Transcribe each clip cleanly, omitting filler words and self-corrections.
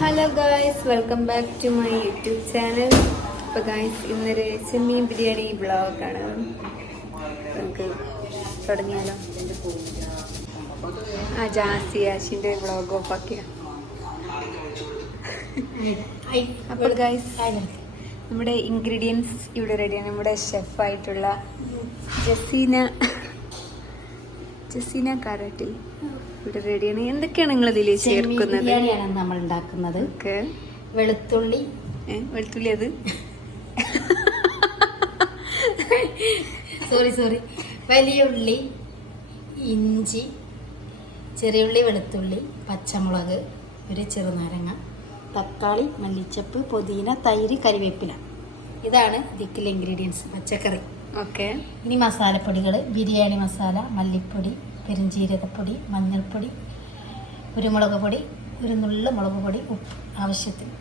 Hello guys, welcome back to my YouTube channel. അപ്പോൾ guys, ഇന്നൊരു ചെമ്മീൻ ബിരിയാണി വ്ളോഗാണ്. നമുക്ക് തുടങ്ങിയാലോ. ജാസിയാഷിൻ്റെ വ്ളോഗ് ഓഫാക്കിയ. അപ്പോൾ ഗായ്സ്, നമ്മുടെ ഇൻഗ്രീഡിയൻസ് ഇവിടെ റെഡിയാണ്. നമ്മുടെ ഷെഫായിട്ടുള്ള ജസീന കാരാട്ടിൽ ഇവിടെ റെഡിയാണ്. എന്തൊക്കെയാണ് നിങ്ങൾ ഇതിൽ ചേർക്കുന്നത്? ബിരിയാണിയാണ് നമ്മൾ ഉണ്ടാക്കുന്നത്. വെളുത്തുള്ളി അത് സോറി വലിയ ഉള്ളി, ഇഞ്ചി, ചെറിയുള്ളി, വെളുത്തുള്ളി, പച്ചമുളക്, ഒരു ചെറുനാരങ്ങ, തക്കാളി, മല്ലിച്ചപ്പ്, പുതിന, തൈര്, കരിവേപ്പില. ഇതാണ് ഇതിക്കുള്ള ഇൻഗ്രീഡിയൻസ്. പച്ചക്കറി. ഓക്കെ. ഇനി മസാലപ്പൊടികൾ: ബിരിയാണി മസാല, മല്ലിപ്പൊടി, പെരുംജീരകപ്പൊടി, മഞ്ഞൾപ്പൊടി, കുരുമുളക് പൊടി, ഒരു നുള്ള മുളക് പൊടി, ഉപ്പ് ആവശ്യത്തിന്.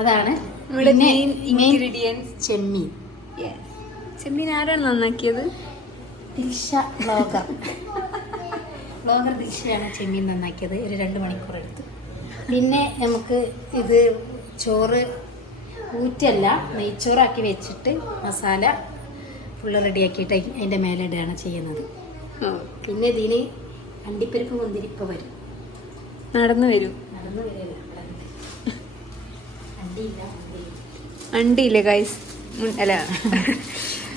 അതാണ് ഇവിടെ മെയിൻ ഇൻഗ്രീഡിയൻസ്. ചെമ്മീൻ ആരാണ് നന്നാക്കിയത്? ദിൽഷ വ്ളോഗർ ദിൽഷയാണ് ചെമ്മീൻ നന്നാക്കിയത്. ഒരു 2 മണിക്കൂർ എടുത്ത്. പിന്നെ നമുക്ക് ഇത് ചോറ് ഊറ്റല്ല, നെയ്ച്ചോറാക്കി വെച്ചിട്ട് മസാല ഫുള്ള് റെഡിയാക്കിയിട്ട് അതിൻ്റെ മേലെ ഇടുകയാണ് ചെയ്യുന്നത്. പിന്നെ ഇതിന് അണ്ടിപ്പരിപ്പ് മുന്തിരി ഇപ്പോൾ വരും. നടന്നു വരും. അണ്ടിയില്ല ഗൈസ്, അല്ല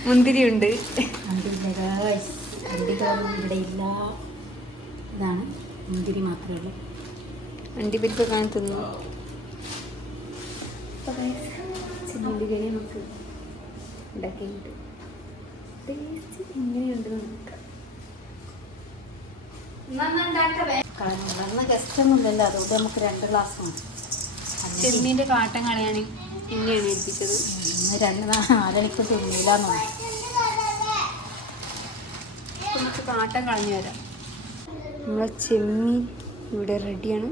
മുന്തിരി ഉണ്ട്. അണ്ടികളൊന്നും ഇവിടെ ഇല്ല. ഇതാണ് മുന്തിരി മാത്രമേ ഉള്ളൂ. അണ്ടിപ്പരിപ്പ് കാണത്തുന്നു. ചെമ്മീൻ ബിരിയാണി നമുക്ക് ഉണ്ടാക്കിയിട്ട് ടേസ്റ്റ് എങ്ങനെയുണ്ടെന്ന് നോക്കാം. ഗസ്റ്റ് ഒന്നുമില്ലല്ലോ, അതുകൊണ്ട് നമുക്ക് 2 ഗ്ലാസ് മതി. ചെമ്മീൻ്റെ കാട്ടം കളയാണ് എന്നെയാണ് ഏൽപ്പിച്ചത്. 4 മണിക്കൂർ തിന്നില്ലാന്നോ. നമുക്ക് കാട്ടം കളഞ്ഞു തരാം. നമ്മളെ ചെമ്മീൻ ഇവിടെ റെഡിയാണ്.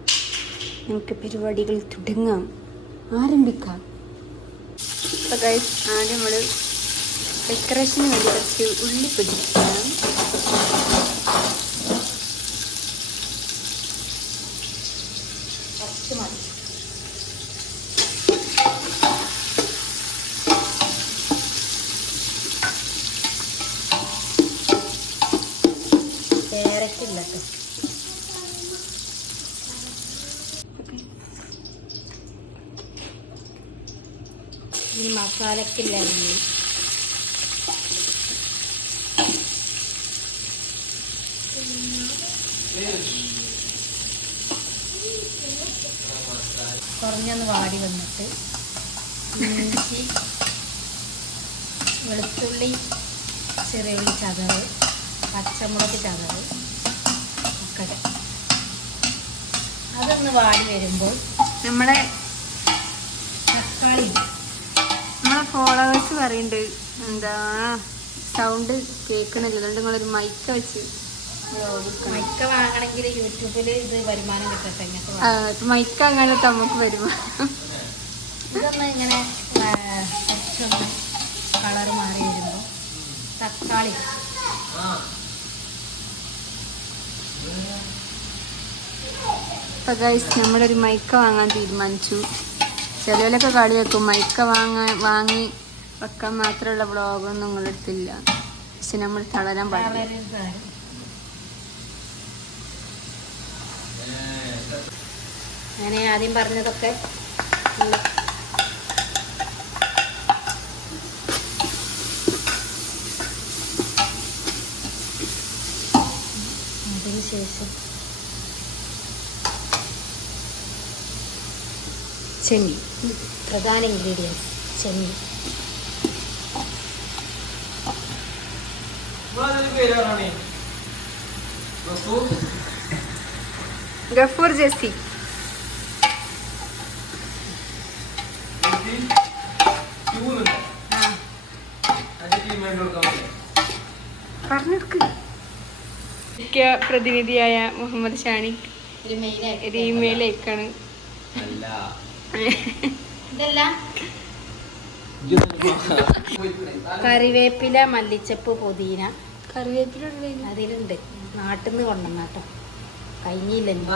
നമുക്ക് പരിപാടികൾ തുടങ്ങാം, ആരംഭിക്കാം. അപ്പോൾ ഗൈസ്, ആദ്യം നമ്മൾ ഡെക്കറേഷന് വേണ്ടി കുറച്ച് ഉള്ളി പൊടിക്കണം. ക്യാരറ്റില്ല. ഈ മസാലക്കില്ല കുറഞ്ഞൊന്ന് വാടി വന്നിട്ട് ഇഞ്ചി, വെളുത്തുള്ളി, ചെറിയുള്ളി ചതവ്, പച്ചമുളക് ചതവ് ഒക്കെ അതൊന്ന് വാടി വരുമ്പോൾ നമ്മളെ തക്കാളി. നമ്മളെ ഫോളോവേഴ്സ് പറയുന്നുണ്ട് എന്താ സൗണ്ട് കേൾക്കണില്ല, അതുകൊണ്ട് നിങ്ങളൊരു മൈക്ക വെച്ച് മൈക്ക വാങ്ങണമെങ്കിൽ യൂട്യൂബിൽ ഇത് വരുമാനം കിട്ടട്ടെ. മൈക്ക അങ്ങനത്തെ നമുക്ക് വരുമാനം. ഇതൊന്ന് ഇങ്ങനെ കുറച്ചൊന്ന് കളർ മാറി വരുമ്പോൾ തക്കാളി. അപ്പോൾ ഗൈസ്, നമ്മളൊരു മൈക്ക വാങ്ങാൻ തീരുമാനിച്ചു. ചിലവിലൊക്കെ കളി വെക്കും, മൈക്ക വാങ്ങി വെക്കാൻ മാത്രമുള്ള വ്ളോഗൊന്നും നിങ്ങളെടുത്തില്ല. പക്ഷെ നമ്മൾ തളരാൻ പാടില്ല. ഞാൻ ആദ്യം പറഞ്ഞതൊക്കെ അതിനുശേഷം ചെമ്മീൻ. പ്രധാന ഇൻഗ്രീഡിയൻസ് ചെമ്മീൻ. ഗഫൂർ ജസി. മുഖ്യ പ്രതിനിധിയായ മുഹമ്മദ് ഷാനി റീമയിലേക്കാണ്. ഇതെല്ലാം കറിവേപ്പില, മല്ലിച്ചപ്പ്, പുതിന, കറിവേപ്പില അതിലുണ്ട്, നാട്ടിൽ നിന്ന് കൊണ്ടുവന്ന കേട്ടോ, കഴിഞ്ഞില്ലല്ലോ.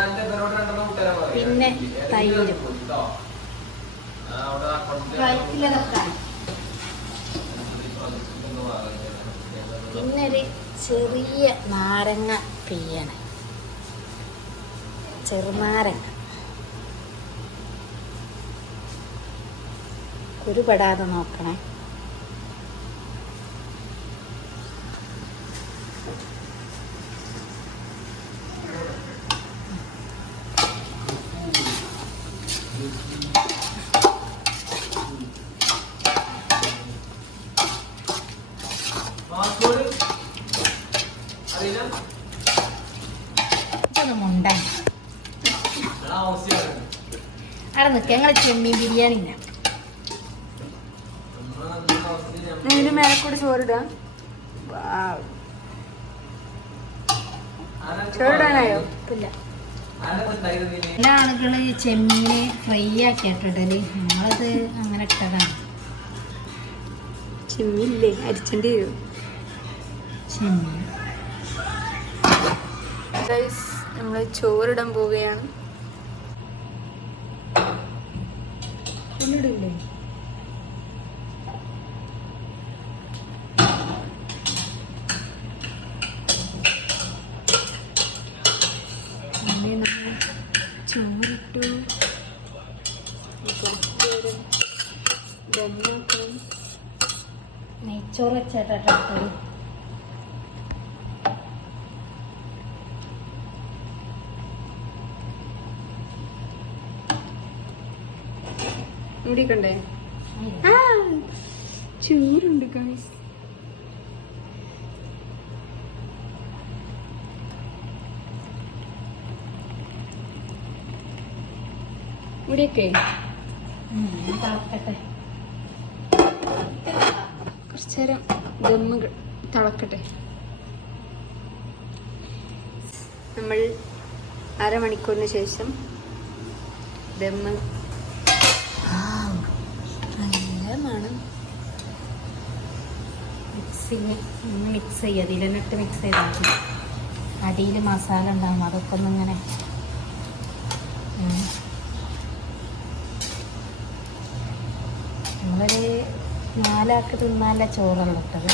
പിന്നെ തൈര്, പിന്നെ ഒരു ചെറിയ നാരങ്ങ പിഴിയണം, ചെറുനാരങ്ങ, കുരുപെടാതെ നോക്കണേ. ഇതൊന്നും ഉണ്ടായി അവിടെ നിൽക്കുക. ഞങ്ങൾ ചെമ്മീൻ ബിരിയാണി ഇതിന് മേലെ കൂടി ചോറിടാം. ചോറിടാനായോ? ഇല്ല. എല്ലാ ആളുകൾ ചെമ്മീന് ഫ്രൈ ആക്കിയിട്ടിടല്, നമ്മളത് അങ്ങനെ ഇട്ടതാണ്. ചെമ്മീനില്ലേ, അരിച്ചേണ്ടി വരും. ചെമ്മീൻ നമ്മൾ ചോറിടാൻ പോവുകയാണ്. ഒന്നിടില്ലേ? ചോറിട്ടു, നെയ്ച്ചോറ് വെച്ചേട്ടാ. മുടിക്കണ്ടേ? ചോറുണ്ട് ഗൈസ്. മുടിയൊക്കെ തിളക്കട്ടെ, കുറച്ചേരം ദമ്മ് തിളക്കട്ടെ. നമ്മൾ അരമണിക്കൂറിന് ശേഷം ദമ്മ് നല്ല മണം. മിക്സ് ചെയ്യുക, അതിലിട്ട് മിക്സ് ചെയ്താൽ മതി. അടിയിൽ മസാല ഉണ്ടാകും, അതൊക്കെ ഒന്നിങ്ങനെ നമ്മളൊരു 4 ആൾക്ക് തിന്നാല ചോറുള്ള ഇട്ടത്.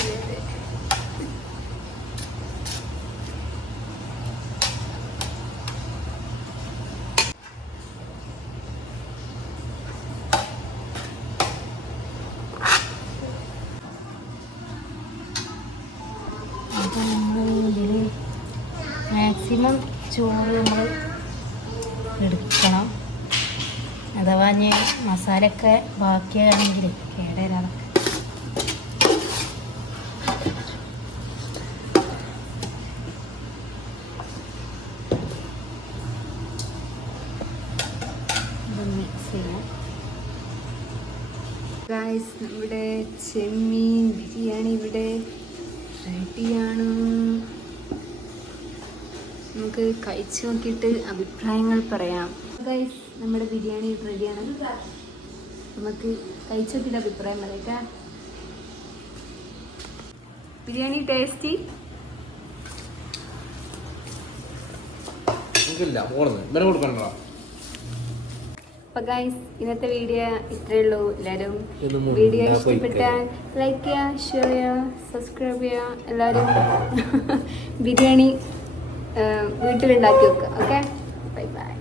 അപ്പോൾ നമ്മൾ ഇതിൽ മാക്സിമം ചോറ് നമ്മൾ എടുക്കണം. അഥവാ ഞാൻ മസാലയൊക്കെ ബാക്കിയാണെങ്കിൽ കേടരാതൊക്കെ. മിക്സ് ചെയ്യാം. ഗൈസ്, നമ്മുടെ ചെമ്മീൻ ബിരിയാണി ഇവിടെ റെഡിയാണ്. നമുക്ക് കഴിച്ചു നോക്കിയിട്ട് അഭിപ്രായങ്ങൾ പറയാം. ഗൈസ്, നമ്മുടെ ബിരിയാണി റെഡിയാണ്. നമുക്ക് കഴിച്ചു നോക്കിയിട്ട് അഭിപ്രായം പറയാം. ബിരിയാണി ടേസ്റ്റി. അപ്പൊ ഗൈസ്, ഇന്നത്തെ വീഡിയോ ഇത്രയേ ഉള്ളൂ. എല്ലാവരും വീഡിയോ ഇഷ്ടപ്പെട്ടാൽ ലൈക്ക് ചെയ്യുക, ഷെയർ ചെയ്യുക, സബ്സ്ക്രൈബ് ചെയ്യുക. എല്ലാവരും ബിരിയാണി വീട്ടിലുണ്ടാക്കി വെക്കുക. Okay, bye bye.